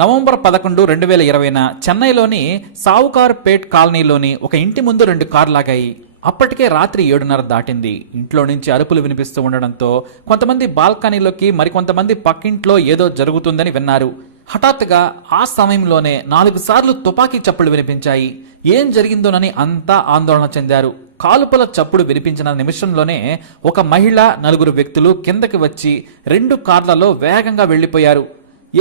November పదకొండు రెండు వేల ఇరవైన చెన్నైలోని సావుకార్ పేట్ కాలనీలోని ఒక ఇంటి ముందు రెండు కార్లాగాయి. అప్పటికే రాత్రి ఏడున్నర దాటింది. ఇంట్లో నుంచి అరుపులు వినిపిస్తూ ఉండడంతో కొంతమంది బాల్కనీలోకి మరికొంతమంది పక్కింట్లో ఏదో జరుగుతుందని విన్నారు. హఠాత్తుగా ఆ సమయంలోనే నాలుగు సార్లు తుపాకీ చప్పులు వినిపించాయి. ఏం జరిగిందోనని అంతా ఆందోళన చెందారు. కాలుపల చప్పుడు వినిపించిన నిమిషంలోనే ఒక మహిళ నలుగురు వ్యక్తులు కిందకి వచ్చి రెండు కార్లలో వేగంగా వెళ్ళిపోయారు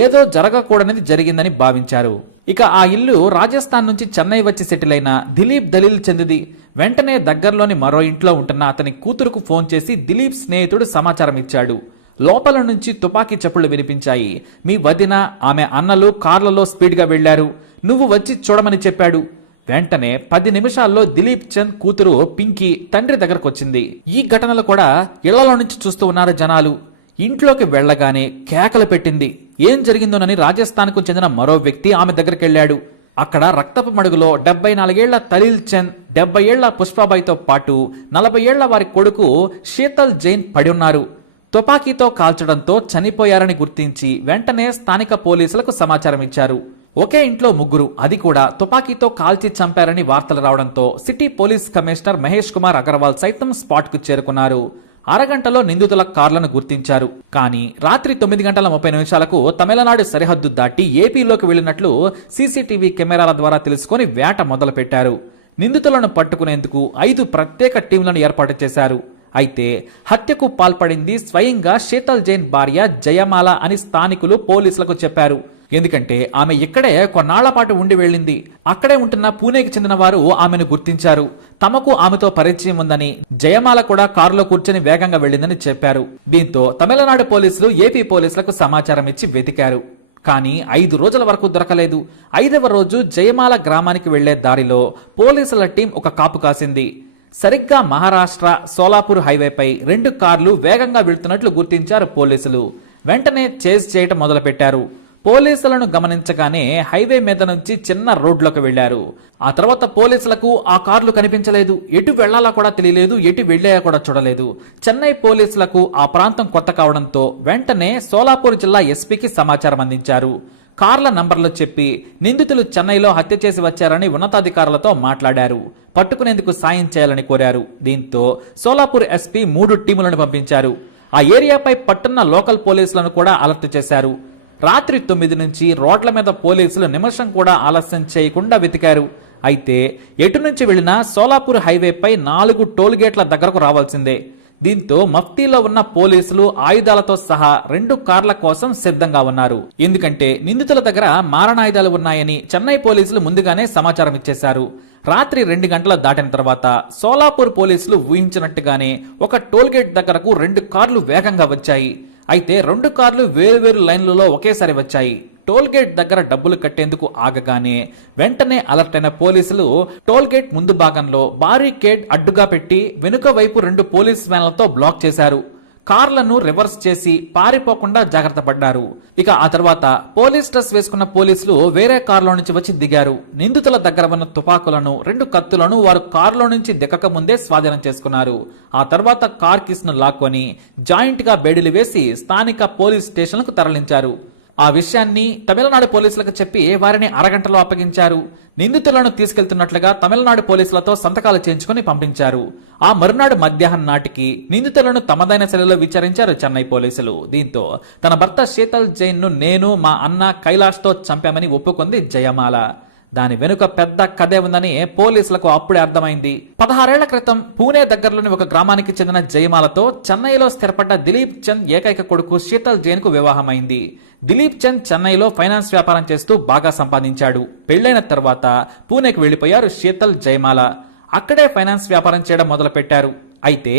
ఏదో జరగకూడనిది జరిగిందని భావించారు. ఇక ఆ ఇల్లు రాజస్థాన్ నుంచి చెన్నై వచ్చి సెటిల్ అయిన దిలీప్ దలీల్ చెందిది వెంటనే దగ్గరలోని మరో ఇంట్లో ఉంటున్న అతని కూతురుకు ఫోన్ చేసి దిలీప్ స్నేహితుడు సమాచారం ఇచ్చాడు. లోపల నుంచి తుపాకీ చప్పుళ్ళు వినిపించాయి. మీ వదిన ఆమె అన్నలు కార్లలో స్పీడ్గా వెళ్ళారు నువ్వు వచ్చి చూడమని చెప్పాడు. వెంటనే పది నిమిషాల్లో దిలీప్ చంద్ కూతురు పింకీ తండ్రి దగ్గరకు వచ్చింది ఈ ఘటనలు కూడా ఇళ్ళలో నుంచి చూస్తూ ఉన్నారు జనాలు. ఇంట్లోకి వెళ్ళగానే కేకలు పెట్టింది. ఏం జరిగిందోనని రాజస్థాన్కు చెందిన మరో వ్యక్తి ఆమె దగ్గరికి వెళ్ళాడు అక్కడ రక్తపు మడుగులో డెబ్బై నాలుగేళ్ళ తలీల్ చంద్ డెబ్బై ఏళ్ళ పుష్పాబాయితో పాటు నలభై ఏళ్ళ వారి కొడుకు శీతల్ జైన్ పడి ఉన్నారు. తుపాకీతో కాల్చడంతో చనిపోయారని గుర్తించి వెంటనే స్థానిక పోలీసులకు సమాచారం ఇచ్చారు. ఒకే ఇంట్లో ముగ్గురు అది కూడా తుపాకీతో కాల్చి చంపారని వార్తలు రావడంతో city police commissioner Mahesh Kumar Agarwal సైతం స్పాట్కు చేరుకున్నారు. అరగంటలో నిందితుల కార్లను గుర్తించారు. కానీ రాత్రి తొమ్మిది గంటల ముప్పై నిమిషాలకు తమిళనాడు సరిహద్దు దాటి ఏపీలోకి వెళ్ళినట్లు సీసీటీవీ కెమెరాల ద్వారా తెలుసుకొని వేట మొదలుపెట్టారు. నిందితులను పట్టుకునేందుకు ఐదు ప్రత్యేక టీంలను ఏర్పాటు చేశారు. అయితే హత్యకు పాల్పడింది స్వయంగా శీతల్ జైన్ భార్య జయమాల అని స్థానికులు పోలీసులకు చెప్పారు. ఎందుకంటే ఆమె ఇక్కడే కొన్నాళ్ళ పాటు ఉండి వెళ్ళింది. అక్కడే ఉంటున్న పూణేకి చెందిన వారు ఆమెను గుర్తించారు. తమకు ఆమెతో పరిచయం ఉందని జయమాల కూడా కారులో కూర్చొని వేగంగా వెళ్ళిందని చెప్పారు. దీంతో తమిళనాడు పోలీసులు ఏపీ పోలీసులకు సమాచారం ఇచ్చి వెతికారు. కానీ ఐదు రోజుల వరకు దొరకలేదు. ఐదవ రోజు జయమాల గ్రామానికి వెళ్ళే దారిలో పోలీసుల టీం ఒక కాపు కాసింది. సరిగ్గా మహారాష్ట్ర సోలాపూర్ హైవేపై రెండు కార్లు వేగంగా వెళ్తున్నట్లు గుర్తించారు పోలీసులు. వెంటనే చేజ్ చేయటం మొదలుపెట్టారు. పోలీసులను గమనించగానే హైవే మీద నుంచి చిన్న రోడ్లోకి వెళ్ళారు ఆ తర్వాత పోలీసులకు ఆ కార్లు కనిపించలేదు. ఎటు వెళ్ళాలా కూడా తెలియలేదు ఎటు వెళ్ళాయా కూడా చూడలేదు. చెన్నై పోలీసులకు ఆ ప్రాంతం కొత్త కావడంతో వెంటనే సోలాపూర్ జిల్లా ఎస్పీకి సమాచారం అందించారు. కార్ల నంబర్లు చెప్పి నిందితులు చెన్నైలో హత్య చేసి వచ్చారని ఉన్నతాధికారులతో మాట్లాడారు. పట్టుకునేందుకు సాయం చేయాలని కోరారు. దీంతో సోలాపూర్ ఎస్పీ మూడు టీములను పంపించారు. ఆ ఏరియాపై పట్టున్న లోకల్ పోలీసులను కూడా అలర్ట్ చేశారు. రాత్రి తొమ్మిది నుంచి రోడ్ల మీద పోలీసులు నిమిషం కూడా ఆలస్యం చేయకుండా వెతికారు. అయితే ఎటు నుంచి వెళ్ళినా సోలాపూర్ హైవేపై నాలుగు టోల్ గేట్ల దగ్గరకు రావాల్సిందే. దీంతో మఫ్తీలో ఉన్న పోలీసులు ఆయుధాలతో సహా రెండు కార్ల కోసం సిద్ధంగా ఉన్నారు. ఎందుకంటే నిందితుల దగ్గర మారణాయుధాలు ఉన్నాయని చెన్నై పోలీసులు ముందుగానే సమాచారం ఇచ్చేశారు. రాత్రి రెండు గంటల దాటిన తర్వాత సోలాపూర్ పోలీసులు ఊహించినట్టుగానే ఒక టోల్గేట్ దగ్గరకు రెండు కార్లు వేగంగా వచ్చాయి. అయితే రెండు కార్లు వేరువేరు లైన్లలో ఒకేసారి వచ్చాయి. టోల్ గేట్ దగ్గర డబ్బులు కట్టేందుకు ఆగగానే వెంటనే అలర్ట్ అయిన పోలీసులు టోల్ గేట్ ముందు భాగంలో బారికేడ్ అడ్డుగా పెట్టి వెనుక వైపు రెండు పోలీస్ వ్యాన్లతో బ్లాక్ చేశారు. కార్లను రివర్స్ చేసి పారిపోకుండా జాగ్రత్త పడ్డారు. ఇక ఆ తర్వాత పోలీస్ డ్రెస్ వేసుకున్న పోలీసులు వేరే కారులో నుంచి వచ్చి దిగారు. నిందితుల దగ్గర ఉన్న తుపాకులను రెండు కత్తులను వారు కారులో నుంచి దిగక ముందే స్వాధీనం చేసుకున్నారు. ఆ తర్వాత కార్ కిస్ను లాక్కొని జాయింట్గా బేడీలు వేసి స్థానిక పోలీస్ స్టేషన్లకు తరలించారు. ఆ విషయాన్ని తమిళనాడు పోలీసులకు చెప్పి వారిని అరగంటలో అప్పగించారు. నిందితులను తీసుకెళ్తున్నట్లుగా తమిళనాడు పోలీసులతో సంతకాలు చేయించుకుని పంపించారు. ఆ మరునాడు మధ్యాహ్నం నాటికి నిందితులను తమదైన శైలిలో విచారించారు చెన్నై పోలీసులు. దీంతో తన భర్త శీతల్ జైన్ను నేను మా అన్న కైలాష్తో చంపామని ఒప్పుకుంది జయమాల. దాని వెనుక పెద్ద కథే ఉందని పోలీసులకు అప్పుడే అర్థమైంది. పదహారేళ్ళ క్రితం పూణే దగ్గరలోని ఒక గ్రామానికి చెందిన జయమాలతో చెన్నైలో స్థిరపడ్డ దిలీప్ చంద్ ఏకైక కొడుకు శీతల్ జైన్కు వివాహమైంది. దిలీప్ చంద్ చెన్నైలో ఫైనాన్స్ వ్యాపారం చేస్తూ బాగా సంపాదించాడు. పెళ్ళైన తర్వాత పూణెకు వెళ్ళిపోయారు శీతల్ జయమాల. అక్కడే ఫైనాన్స్ వ్యాపారం చేయడం మొదలుపెట్టారు. అయితే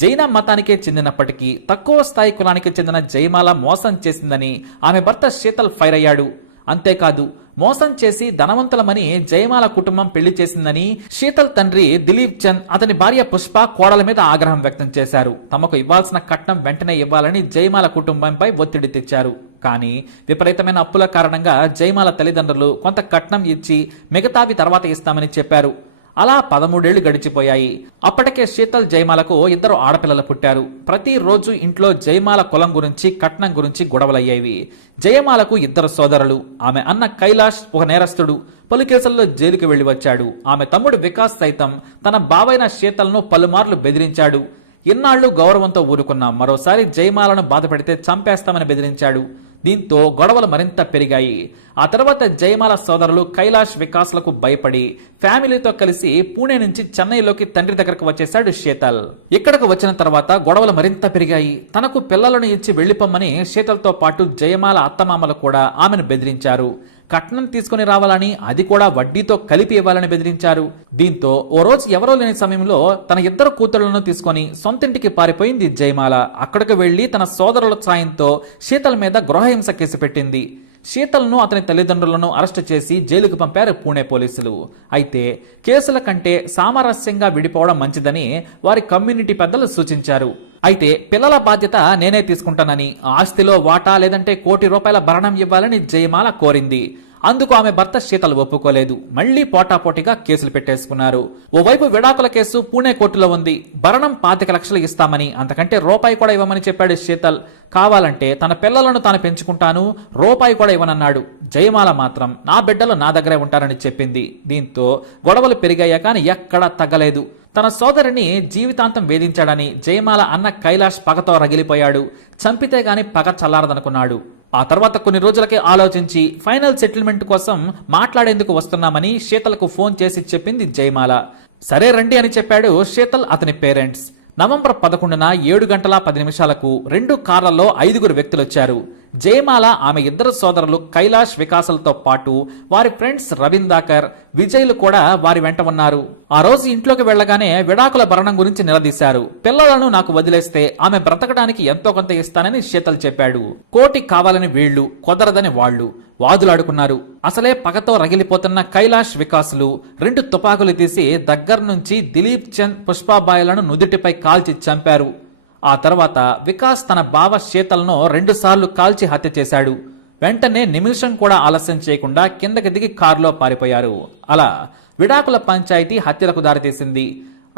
జైన మతానికే చెందినప్పటికీ తక్కువ స్థాయి కులానికి చెందిన జయమాల మోసం చేసిందని ఆమె భర్త శీతల్ ఫైర్ అయ్యాడు. అంతేకాదు మోసం చేసి ధనవంతులమని జయమాల కుటుంబం పెళ్ళి చేసిందని శీతల్ తండ్రి దిలీప్ చంద్ అతని భార్య పుష్ప కోడల మీద ఆగ్రహం వ్యక్తం చేశారు. తమకు ఇవ్వాల్సిన కట్నం వెంటనే ఇవ్వాలని జయమాల కుటుంబంపై ఒత్తిడి తెచ్చారు. కానీ విపరీతమైన అప్పుల కారణంగా జయమాల తల్లిదండ్రులు కొంత కట్నం ఇచ్చి మిగతావి తర్వాత ఇస్తామని చెప్పారు. అలా పదమూడేళ్ళు గడిచిపోయాయి. అప్పటికే శీతల్ జయమాలకు ఇద్దరు ఆడపిల్లలు పుట్టారు. ప్రతిరోజు ఇంట్లో జయమాల కులం గురించి కట్నం గురించి గొడవలయ్యేవి. జయమాలకు ఇద్దరు సోదరులు. ఆమె అన్న కైలాష్ ఒక నేరస్తుడు. పలు కేసుల్లో జైలుకి వెళ్ళి వచ్చాడు. ఆమె తమ్ముడు వికాస్ సైతం తన బావైన శీతల్ను పలుమార్లు బెదిరించాడు. ఇన్నాళ్ళు గౌరవంతో ఊరుకున్న మరోసారి జయమాలను బాధపెడితే చంపేస్తామని బెదిరించాడు. దీంతో గొడవలు మరింత పెరిగాయి. ఆ తర్వాత జయమాల సోదరులు కైలాష్ వికాస్లకు భయపడి ఫ్యామిలీతో కలిసి పూణే నుంచి చెన్నైలోకి తండ్రి దగ్గరకు వచ్చేశాడు శీతల్. ఇక్కడకు వచ్చిన తర్వాత గొడవలు మరింత పెరిగాయి. తనకు పిల్లలను ఇచ్చి వెళ్ళిపోమ్మని శీతల్తో పాటు జయమాల అత్తమామలు కూడా ఆమెను బెదిరించారు. కట్నం తీసుకుని రావాలని అది కూడా వడ్డీతో కలిపి ఇవ్వాలని బెదిరించారు. దీంతో ఓ రోజు ఎవరో లేని సమయంలో తన ఇద్దరు కూతుళ్ళను తీసుకొని సొంతింటికి పారిపోయింది జయమాల. అక్కడికి వెళ్ళి తన సోదరుల సాయంతో శీతల మీద గృహహింస కేసు పెట్టింది. శీతల్ను అతని తల్లిదండ్రులను అరెస్టు చేసి జైలుకు పంపారు పూణే పోలీసులు. అయితే కేసుల కంటే సామరస్యంగా విడిపోవడం మంచిదని వారి కమ్యూనిటీ పెద్దలు సూచించారు. అయితే పిల్లల బాధ్యత నేనే తీసుకుంటానని ఆస్తిలో వాటా లేదంటే కోటి రూపాయల భరణం ఇవ్వాలని జయమాల కోరింది. అందుకు ఆమె భర్త శీతల్ ఒప్పుకోలేదు. మళ్ళీ పోటాపోటీగా కేసులు పెట్టేసుకున్నారు. ఓవైపు విడాకుల కేసు పూణే కోర్టులో ఉంది. భరణం పాతిక లక్షలు ఇస్తామని అంతకంటే రూపాయి కూడా ఇవ్వమని చెప్పాడు శీతల్. కావాలంటే తన పిల్లలను తాను పెంచుకుంటాను రూపాయి కూడా ఇవ్వనన్నాడు. జయమాల మాత్రం నా బిడ్డలు నా దగ్గరే ఉంటారని చెప్పింది. దీంతో గొడవలు పెరిగాయా కానీ ఎక్కడా తగ్గలేదు. తన సోదరిని జీవితాంతం వేధించాడని జయమాల అన్న కైలాష్ పగతో రగిలిపోయాడు. చంపితే గాని పగ చల్లారదనుకున్నాడు. ఆ తర్వాత కొన్ని రోజులకే ఆలోచించి ఫైనల్ సెటిల్మెంట్ కోసం మాట్లాడేందుకు వస్తున్నామని శీతల్కు ఫోన్ చేసి చెప్పింది జయమాల. సరే రండి అని చెప్పాడు శీతల్ అతని పేరెంట్స్. నవంబర్ పదకొండున ఏడు గంటల పది నిమిషాలకు రెండు కార్లలో ఐదుగురు వ్యక్తులు వచ్చారు జయమాల ఆమె ఇద్దరు సోదరులు కైలాష్ వికాసలతో పాటు వారి ఫ్రెండ్స్ రవీందాకర్ విజయ్లు కూడా వారి వెంట ఉన్నారు. ఆ రోజు ఇంట్లోకి వెళ్ళగానే విడాకుల భరణం గురించి నిలదీశారు. పిల్లలను నాకు వదిలేస్తే ఆమె బ్రతకడానికి ఎంతో కొంత ఇస్తానని శీతల్ చెప్పాడు. కోటి కావాలని వీళ్ళు కుదరదని వాళ్ళు వాదులాడుకున్నారు. అసలే పగతో రగిలిపోతున్న కైలాష్ వికాసులు రెండు తుపాకులు తీసి దగ్గర నుంచి దిలీప్ చంద్ పుష్పాబాయిలను నుదుటిపై కాల్చి చంపారు. ఆ తర్వాత వికాస్ తన బావ శీతల్ను రెండుసార్లు కాల్చి హత్య చేశాడు. వెంటనే నిమిషం కూడా ఆలస్యం చేయకుండా కిందకి దిగి కారులో పారిపోయారు. అలా విడాకుల పంచాయతీ హత్యలకు దారితీసింది.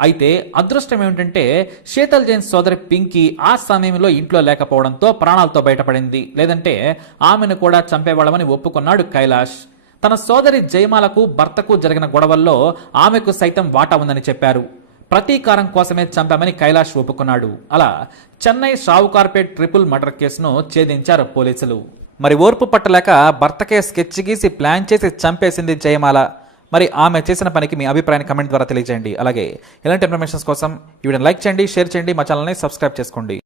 అయితే అదృష్టం ఏమిటంటే శీతల్ జైన్ సోదరి పింకీ ఆ సమయంలో ఇంట్లో లేకపోవడంతో ప్రాణాలతో బయటపడింది. లేదంటే ఆమెను కూడా చంపేవాళ్ళమని ఒప్పుకున్నాడు కైలాష్. తన సోదరి జయమాలకు భర్తకు జరిగిన గొడవల్లో ఆమెకు సైతం వాటా ఉందని చెప్పారు. ప్రతీకారం కోసమే చంపామని కైలాష్ ఒప్పుకున్నాడు. అలా చెన్నై షావుకార్పేట్ ట్రిపుల్ మర్డర్ కేసును ఛేదించారు పోలీసులు. మరి ఓర్పు పట్టలేక భర్తకే స్కెచ్ గీసి ప్లాన్ చేసి చంపేసింది జయమాల. మరి ఆమె చేసిన పనికి మీ అభిప్రాయాన్ని కమెంట్ ద్వారా తెలియజేయండి. అలాగే ఇలాంటి ఇన్ఫర్మేషన్స్ కోసం ఈ వీడియోని లైక్ చేయండి షేర్ చేయండి మా ఛానల్ని సబ్స్క్రైబ్ చేసుకోండి.